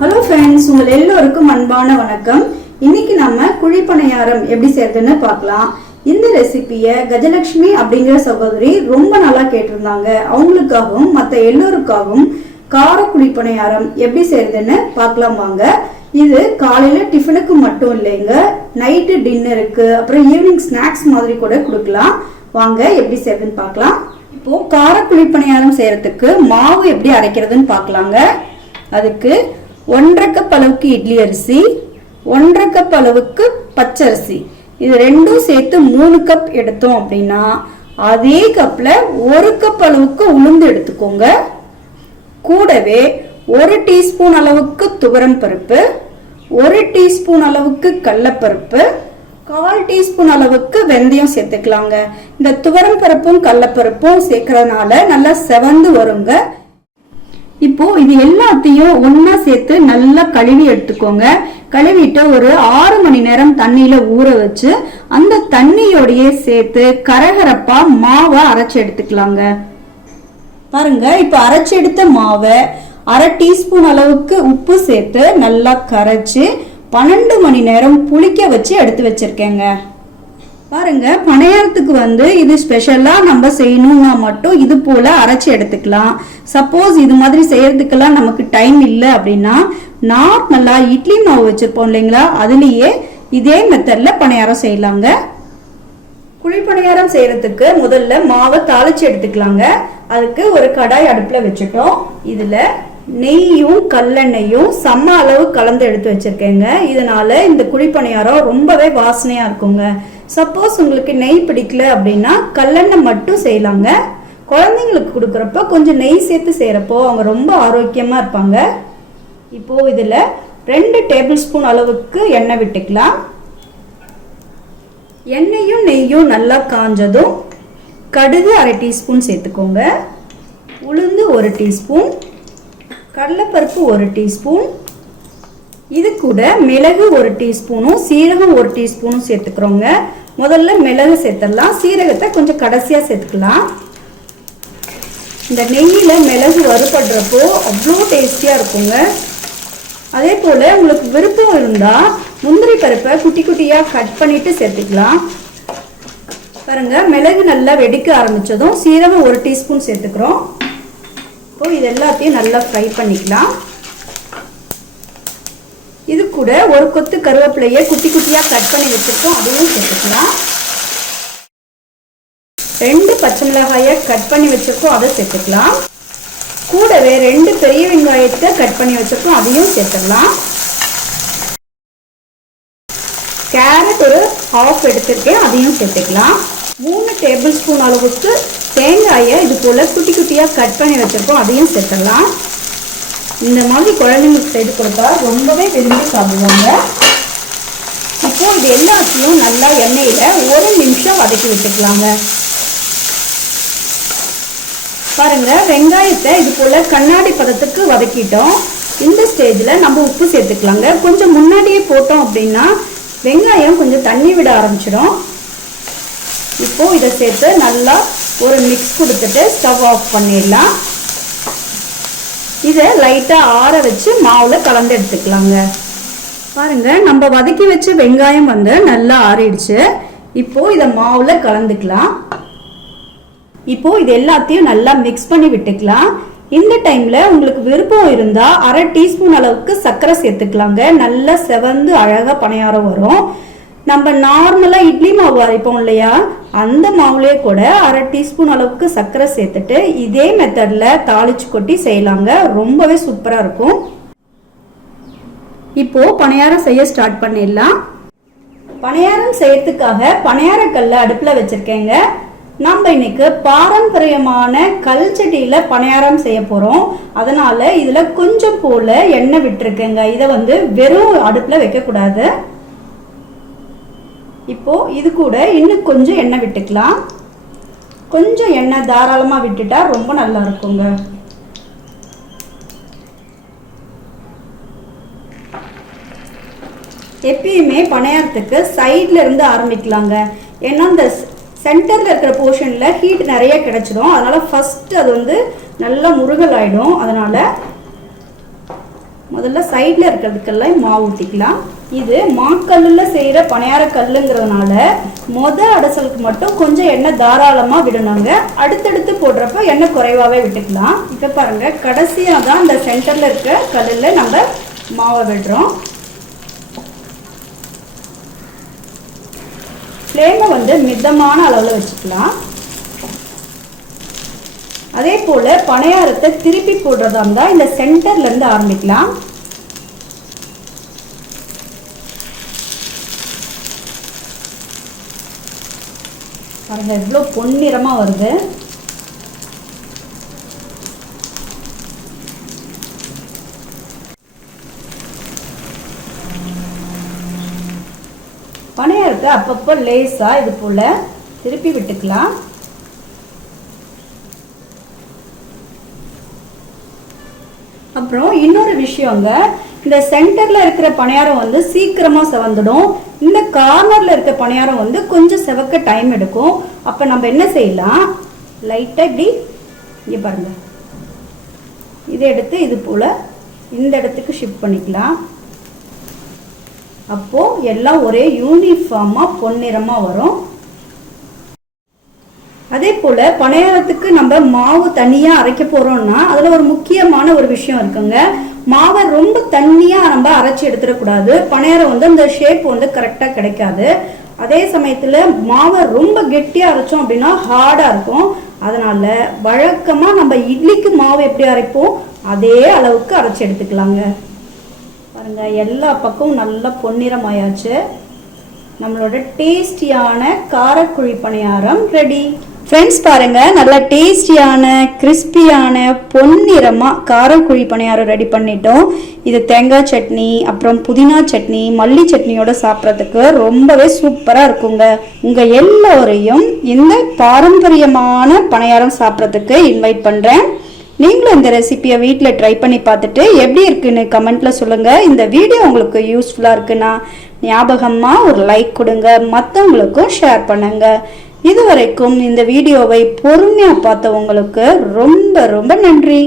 Hello friends, உங்கள் எல்லோருக்கும் அன்பான வணக்கம். இன்னைக்கு நம்ம குழிப்பணியாரம் எப்படி செய்யறதுன்னு பார்க்கலாம். இந்த ரெசிபியை கஜலட்சுமி அப்படிங்கிற சகோதரி ரொம்ப நல்லா கேட்டிருந்தாங்க. அவங்களுக்காகவும் மற்ற எல்லோருக்காகவும் கார குழிப்பணியாரம் எப்படி செய்யறதுன்னு பார்க்கலாம் வாங்க. இது காலையில டிஃபனுக்கு மட்டும் இல்லைங்க, நைட்டு டின்னருக்கு அப்புறம் ஈவினிங் ஸ்நாக்ஸ் மாதிரி கூட கொடுக்கலாம். வாங்க எப்படி செய்யறதுன்னு பார்க்கலாம். இப்போ கார குழிப்பணியாரம் செய்யறதுக்கு மாவு எப்படி அரைக்கிறதுன்னு பார்க்கலாங்க. அதுக்கு 1.5 கப் அளவுக்கு இட்லி அரிசி, 1.5 கப் அளவுக்கு பச்சரிசி, இது ரெண்டும் சேர்த்து 3 கப் எடுத்தோம் அப்படின்னா அதே கப்ல 1 கப் அளவுக்கு உளுந்து எடுத்துக்கோங்க. கூடவே 1 டீஸ்பூன் அளவுக்கு துவரம் பருப்பு, 1 டீஸ்பூன் அளவுக்கு கடலைப்பருப்பு, 1/4 டீஸ்பூன் அளவுக்கு வெந்தயம் சேர்த்துக்கலாங்க. இந்த துவரம் பருப்பும் கடலைப்பருப்பும் சேர்க்கறதுனால நல்லா செவந்து வருங்க. இப்போ இது எல்லாத்தையும் ஒன்னா சேர்த்து நல்லா கழுவி எடுத்துக்கோங்க. கழுவிட்டு ஒரு 6 மணி நேரம் தண்ணியில ஊற வச்சு அந்த தண்ணியோடயே சேர்த்து கரகரப்பா மாவை அரைச்சு எடுத்துக்கலாங்க. பாருங்க, இப்போ அரைச்சு எடுத்த மாவை 1/2 டீஸ்பூன் அளவுக்கு உப்பு சேர்த்து நல்லா கரைச்சு 12 மணி நேரம் புளிக்க வச்சு எடுத்து வச்சிருக்கேங்க. பாருங்க, பணியாரத்துக்கு இது ஸ்பெஷலா நம்ம செய்யணும்னா மட்டும் இது போல அரைச்சி எடுத்துக்கலாம். சப்போஸ் இது மாதிரி செய்யறதுக்கெல்லாம் நமக்கு டைம் இல்லை அப்படின்னா நார்மலா இட்லி மாவு வச்சிருப்போம் இல்லைங்களா, அதுலயே இதே மெத்தட்ல பணியாரம் செய்யலாங்க. குழிப்பணியாரம் செய்யறதுக்கு முதல்ல மாவை தாளிச்சு எடுத்துக்கலாங்க. அதுக்கு ஒரு கடாய் அடுப்புல வச்சுட்டோம். இதுல நெய்யும் கல்லெண்ணெயும் சம அளவு கலந்து எடுத்து வச்சிருக்கேங்க. இதனால இந்த குழிப்பணியாரம் ரொம்பவே வாசனையா இருக்குங்க. சப்போஸ் உங்களுக்கு நெய் பிடிக்கல அப்படின்னா கல்லெண்ணெய் மட்டும் செய்யலாங்க. குழந்தைங்களுக்கு கொடுக்குறப்ப கொஞ்சம் நெய் சேர்த்து செய்யறப்போ அவங்க ரொம்ப ஆரோக்கியமா இருப்பாங்க. இப்போ இதுல 2 டேபிள் ஸ்பூன் அளவுக்கு எண்ணெய் விட்டுக்கலாம். எண்ணெயும் நெய்யும் நல்லா காஞ்சதும் கடுகு 1/2 டீஸ்பூன் சேர்த்துக்கோங்க. உளுந்து 1 டீஸ்பூன், கடலைப்பருப்பு 1 டீஸ்பூன், இது கூட மிளகு 1 டீஸ்பூனும் சீரகம் 1 டீஸ்பூனும் சேர்த்துக்கிறோங்க. முதல்ல மிளகு சேர்த்துடலாம், சீரகத்தை கொஞ்சம் கடைசியா சேர்த்துக்கலாம். இந்த நெய்யில மிளகு வறுபடுறப்போ அவ்வளோ டேஸ்டியா இருக்குங்க. அதே போல உங்களுக்கு விருப்பம் இருந்தா முந்திரி பருப்பை குட்டி குட்டியா கட் பண்ணிட்டு சேர்த்துக்கலாம். பாருங்க, மிளகு நல்லா வெடிக்க ஆரம்பிச்சதும் சீரகம் 1 டீஸ்பூன் சேர்த்துக்கிறோம். இப்போ இது எல்லாத்தையும் நல்லா ஃப்ரை பண்ணிக்கலாம். இது கூட ஒரு கொத்து கருவேப்பிலையை குட்டி குட்டியா கட் பண்ணி வச்சிருக்கோம், அதையும் சேர்த்துக்கலாம். 2 பச்சை மிளகாயை கட் பண்ணி வச்சிருக்கோம், அதை சேர்த்துக்கலாம். கூடவே 2 பெரிய வெங்காயத்தை கட் பண்ணி வச்சிருக்கோம், அதையும் சேர்த்துக்கலாம். கேரட் ஒரு 1/2 எடுத்திருக்கேன், அதையும் சேர்த்துக்கலாம். 3 டேபிள் ஸ்பூன் அளவுக்கு தேங்காயை இது போல குட்டி குட்டியா கட் பண்ணி வச்சிருக்கோம், அதையும் சேர்த்துக்கலாம். இந்த மாதிரி குழந்தைங்களுக்கு செய்து கொடுத்தா ரொம்பவே விரும்பி சாப்பிடுவாங்க. இப்போ இது எல்லாத்தையும் நல்லா எண்ணெயில 1 நிமிஷம் வதக்கி விட்டுக்கலாங்க. பாருங்க, வெங்காயத்தை இது போல கண்ணாடி பதத்துக்கு வதக்கிட்டோம். இந்த ஸ்டேஜ்ல நம்ம உப்பு சேர்த்துக்கலாங்க. கொஞ்சம் முன்னாடியே போட்டோம் அப்படின்னா வெங்காயம் கொஞ்சம் தண்ணி விட ஆரம்பிச்சிடும். இப்போ இதை சேர்த்து நல்லா ஒரு மிக்ஸ் கொடுத்துட்டு ஸ்டவ் ஆஃப் பண்ணிடலாம். இதை லைட்டா ஆற வச்சு மாவுல கலந்து எடுத்துக்கலாங்க. பாருங்க, நம்ம வதக்கி வச்ச வெங்காயம் நல்லா ஆறிடுச்சு. இப்போ இதை மாவுல கலந்துக்கலாம். இப்போ இது எல்லாத்தையும் நல்லா மிக்ஸ் பண்ணி விட்டுக்கலாம். இந்த டைம்ல உங்களுக்கு விருப்பம் இருந்தா 1/2 டீஸ்பூன் அளவுக்கு சர்க்கரை சேர்த்துக்கலாங்க. நல்லா செவந்து அழகா பணியாரம் வரும். நம்ம நார்மலா இட்லி மாவு அரைப்போம் இல்லையா, அந்த மாவுலயே கூட 1/2 டீஸ்பூன் அளவுக்கு சர்க்கரை சேர்த்துட்டு இதே மெத்தட்ல தாளிச்சு கொட்டி செய்யலாங்க. ரொம்பவே சூப்பரா இருக்கும். இப்போ பணியாரம் செய்ய ஸ்டார்ட் பண்ணிடலாம். பணியாரம் செய்யறதுக்காக பணியாரக்கல்ல அடுப்புல வச்சிருக்கேங்க. நம்ம இன்னைக்கு பாரம்பரியமான கல் சட்டியில பணியாரம் செய்ய போறோம். அதனால இதுல கொஞ்சம் போல எண்ணெய் விட்டுருக்கேங்க. இதை வெறும் அடுப்புல வைக்க கூடாது. இப்போ இது கூட இன்னும் கொஞ்சம் எண்ணெய் விட்டுக்கலாம். கொஞ்சம் எண்ணெய் தாராளமா விட்டுட்டா ரொம்ப நல்லா இருக்குங்க. எப்பயுமே பணியாரத்துக்கு சைட்ல இருந்து ஆரம்பிக்கலாங்க. ஏன்னா இந்த சென்டர்ல இருக்கிற போர்ஷன்ல ஹீட் நிறைய கிடைச்சிடும். அதனால ஃபர்ஸ்ட் அது நல்லா முருகல் ஆயிடும். அதனால முதல்ல சைடில் இருக்கிறதுக்கெல்லாம் மாவு ஊற்றிக்கலாம். இது மாக்கல்லில் செய்கிற பணியார கல்லுங்கிறதுனால அடைசலுக்கு மட்டும் கொஞ்சம் எண்ணெய் தாராளமாக விடணுங்க. அடுத்தடுத்து போடுறப்ப எண்ணெய் குறைவாகவே விட்டுக்கலாம். இப்போ பாருங்கள், கடைசியாக தான் இந்த சென்டரில் இருக்க கல்லில் நம்ம மாவை விடுறோம். ஃப்ளேமை மிதமான அளவில் வச்சுக்கலாம். அதே போல் பணியாரத்தை திருப்பி போடுறதா இருந்தால் இந்த சென்டர்லேருந்து ஆரம்பிக்கலாம். பாருங்க எவ்வளோ பொன்னிறமாக வருது. பணியாரத்தை அப்பப்போ லேசாக இது போல் திருப்பி விட்டுக்கலாம். அப்புறம் இன்னொரு விஷயங்க, இந்த சென்டரில் இருக்கிற பணியாரம் சீக்கிரமாக செவந்துடும். இந்த கார்னரில் இருக்க பணியாரம் கொஞ்சம் செவக்க டைம் எடுக்கும். அப்போ நம்ம என்ன செய்யலாம், லைட்டாக இப்படி இங்கே பாருங்கள், இதை எடுத்து இது போல் இந்த இடத்துக்கு ஷிஃப்ட் பண்ணிக்கலாம். அப்போது எல்லாம் ஒரே யூனிஃபார்மாக பொன்னிறமாக வரும். அதே போல் பணியாரத்துக்கு நம்ம மாவு தனியாக அரைக்க போகிறோம்னா அதில் ஒரு முக்கியமான ஒரு விஷயம் இருக்குங்க. மாவை ரொம்ப தண்ணியாக நம்ம அரைச்சி எடுத்துடக்கூடாது. பணியாரம் அந்த ஷேப் கரெக்டாக கிடைக்காது. அதே சமயத்தில் மாவை ரொம்ப கெட்டியாக அரைச்சோம் அப்படின்னா ஹார்டாக இருக்கும். அதனால் வழக்கமாக நம்ம இட்லிக்கு மாவு எப்படி அரைப்போம் அதே அளவுக்கு அரைச்சி எடுத்துக்கலாங்க. பாருங்கள், எல்லா பக்கமும் நல்லா பொன்னிறமாயாச்சு. நம்மளோட டேஸ்டியான காரக்குழி பணியாரம் ரெடி. ஃப்ரெண்ட்ஸ் பாருங்கள், நல்லா டேஸ்டியான கிறிஸ்பியான பொன்னிறமாக காரக்குழி பணியாரம் ரெடி பண்ணிட்டோம். இது தேங்காய் சட்னி, அப்புறம் புதினா சட்னி, மல்லி சட்னியோட சாப்பிட்றதுக்கு ரொம்பவே சூப்பராக இருக்குங்க. உங்கள் எல்லோரையும் இந்த பாரம்பரியமான பணியாரம் சாப்பிட்றதுக்கு இன்வைட் பண்ணுறேன். நீங்களும் இந்த ரெசிபியை வீட்டில் ட்ரை பண்ணி பார்த்துட்டு எப்படி இருக்குன்னு கமெண்ட்டில் சொல்லுங்கள். இந்த வீடியோ உங்களுக்கு யூஸ்ஃபுல்லாக இருக்குன்னா ஞாபகமாக ஒரு லைக் கொடுங்க, மற்றவங்களுக்கும் ஷேர் பண்ணுங்கள். இதுவரைக்கும் இந்த வீடியோவை பொறுமையாக பார்த்தவங்களுக்கு ரொம்ப ரொம்ப நன்றி.